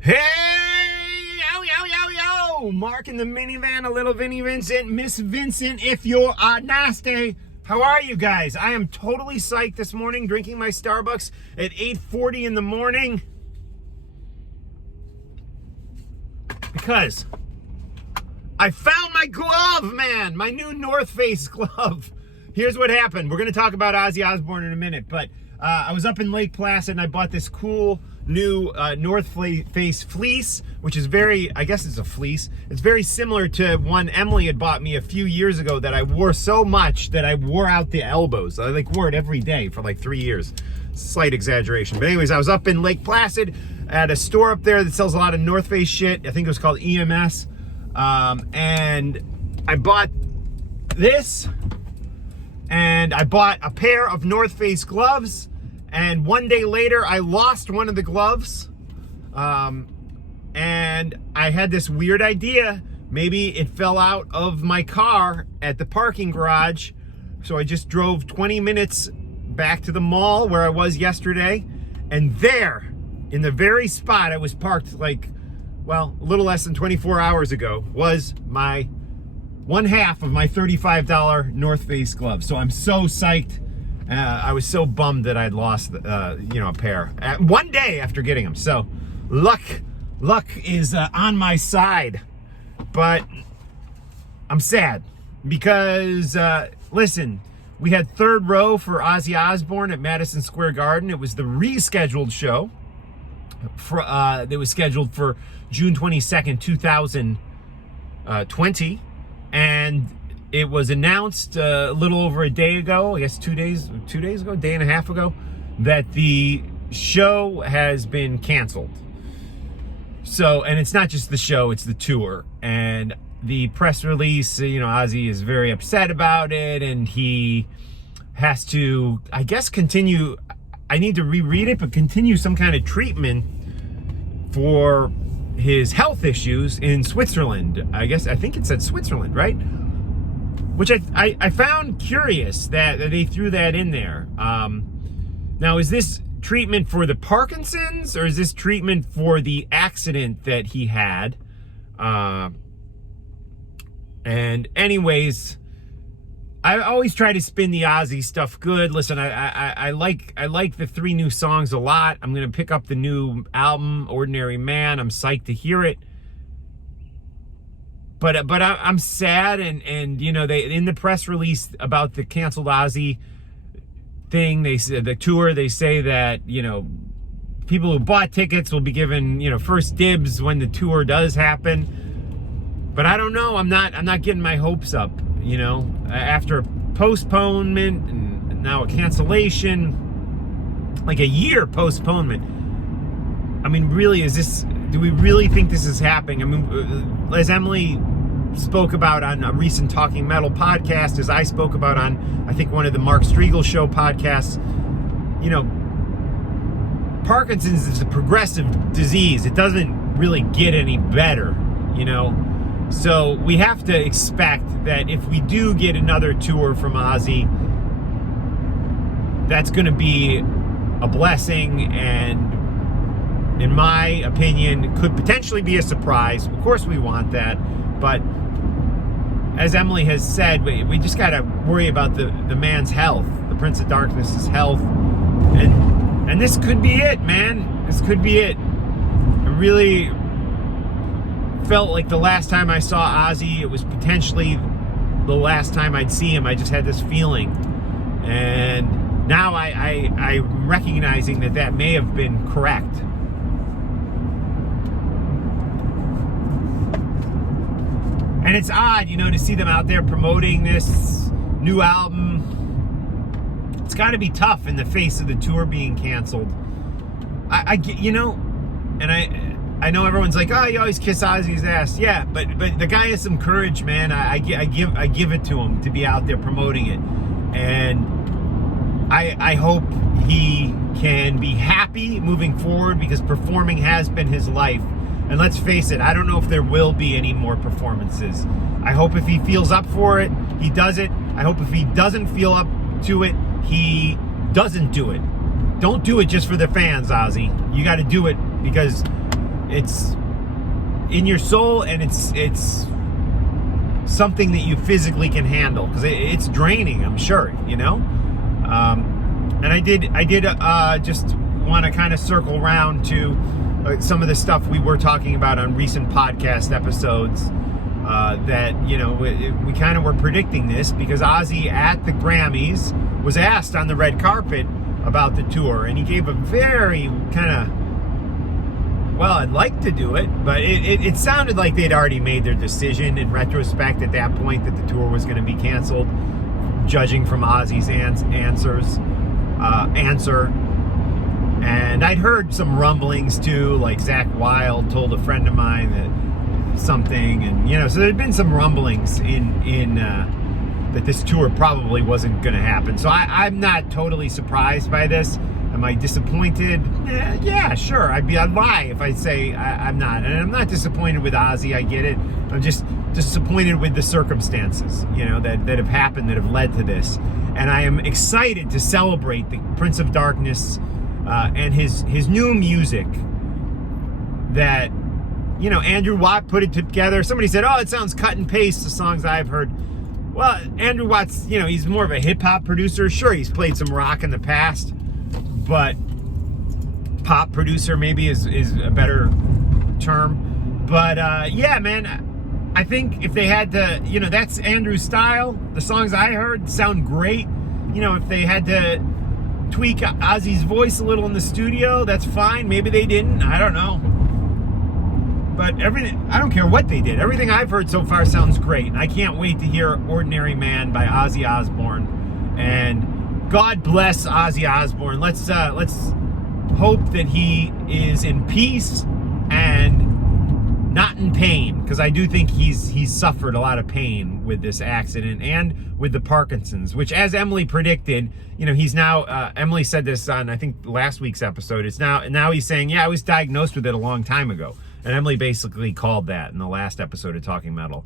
Hey, yo, yo, yo, yo! Mark in the minivan, a little Vinny Vincent, Miss Vincent, if you're nasty. How are you guys? I am totally psyched this morning, drinking my Starbucks at 8:40 in the morning. Because I found my glove, man! My new North Face glove. Here's what happened. We're going to talk about Ozzy Osbourne in a minute, but I was up in Lake Placid and I bought this cool new North Face fleece, which is I guess it's a fleece. It's very similar to one Emily had bought me a few years ago that I wore so much that I wore out the elbows. I wore it every day for 3 years. Slight exaggeration. But anyways, I was up in Lake Placid at a store up there that sells a lot of North Face shit. I think it was called EMS. And I bought this, and I bought a pair of North Face gloves, and one day later I lost one of the gloves, and I had this weird idea. Maybe it fell out of my car at the parking garage, so I just drove 20 minutes back to the mall where I was yesterday, and there, in the very spot I was parked a little less than 24 hours ago, was one half of my $35 North Face glove. So I'm so psyched. I was so bummed that I'd lost, a pair one day after getting them. So luck is on my side, but I'm sad because listen, we had third row for Ozzy Osbourne at Madison Square Garden. It was the rescheduled show. It was scheduled for June 22nd, 2020. And it was announced a little over a day ago, I guess 2 days ago, day and a half ago, that the show has been canceled. So, and it's not just the show, it's the tour. And the press release, Ozzy is very upset about it, and he has to, I guess, continue, I need to reread it, but continue some kind of treatment for his health issues in Switzerland. I think it said Switzerland, right? Which I found curious that they threw that in there. Now, is this treatment for the Parkinson's, or is this treatment for the accident that he had? And anyways, I always try to spin the Ozzy stuff good. Listen, I like the 3 new songs a lot. I'm gonna pick up the new album, Ordinary Man. I'm psyched to hear it. But I'm sad, and they, in the press release about the canceled Ozzy thing, they said the tour, they say that people who bought tickets will be given first dibs when the tour does happen. But I don't know. I'm not getting my hopes up. After a postponement and now a cancellation, like a year postponement. I mean, really, do we really think this is happening? I mean, as Emily spoke about on a recent Talking Metal podcast, as I spoke about on, I think, one of the Mark Striegel Show podcasts, Parkinson's is a progressive disease. It doesn't really get any better, So we have to expect that if we do get another tour from Ozzy, that's going to be a blessing, and in my opinion, could potentially be a surprise. Of course we want that, but as Emily has said, we just got to worry about the man's health, the Prince of Darkness's health, and this could be it, man. This could be it. I really felt like the last time I saw Ozzy, it was potentially the last time I'd see him. I just had this feeling, and now I'm recognizing that may have been correct. And it's odd, to see them out there promoting this new album. It's got to be tough in the face of the tour being canceled. I know everyone's like, oh, you always kiss Ozzy's ass. Yeah, but the guy has some courage, man. I give it to him to be out there promoting it, and I hope he can be happy moving forward, because performing has been his life. And let's face it, I don't know if there will be any more performances. I hope if he feels up for it, he does it. I hope if he doesn't feel up to it, he doesn't do it. Don't do it just for the fans, Ozzy. You got to do it because it's in your soul, and it's something that you physically can handle, because it's draining, I'm sure, you know. And I did just want to kind of circle around to some of the stuff we were talking about on recent podcast episodes, that, you know, we kind of were predicting this, because Ozzy at the Grammys was asked on the red carpet about the tour, and he gave a very kind of, well, I'd like to do it, but it sounded like they'd already made their decision in retrospect at that point, that the tour was going to be canceled, judging from Ozzy's answer. And I'd heard some rumblings too, like Zach Wilde told a friend of mine that something, and, you know, so there'd been some rumblings in that this tour probably wasn't going to happen. So I'm not totally surprised by this. Am I disappointed? Yeah, sure. I'd lie if I say I'm not. And I'm not disappointed with Ozzy. I get it. I'm just disappointed with the circumstances, you know, that have happened, that have led to this. And I am excited to celebrate the Prince of Darkness and his new music that, you know, Andrew Watt put it together. Somebody said, oh, it sounds cut and paste the songs I've heard. Well, Andrew Watt's, you know, he's more of a hip-hop producer. Sure, he's played some rock in the past, but pop producer maybe is a better term. But yeah, man, I think if they had to, you know, that's Andrew's style. The songs I heard sound great. You know, if they had to tweak Ozzy's voice a little in the studio, that's fine. Maybe they didn't. I don't know. But everything, I don't care what they did. Everything I've heard so far sounds great. And I can't wait to hear Ordinary Man by Ozzy Osbourne. And God bless Ozzy Osbourne. Let's hope that he is in peace and not in pain, because I do think he's suffered a lot of pain with this accident and with the Parkinson's, which, as Emily predicted, you know, he's now, Emily said this on, I think, last week's episode. It's now he's saying, yeah, I was diagnosed with it a long time ago. And Emily basically called that in the last episode of Talking Metal.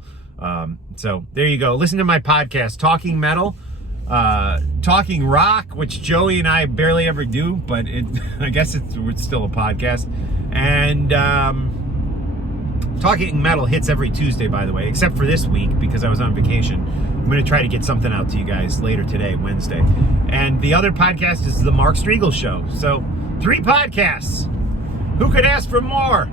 So there you go. Listen to my podcast, Talking Metal, Talking Rock, which Joey and I barely ever do, but I guess it's still a podcast. And Talking Metal hits every Tuesday, by the way, except for this week because I was on vacation. I'm going to try to get something out to you guys later today, Wednesday. And the other podcast is the Mark Striegel Show. So 3 podcasts. Who could ask for more?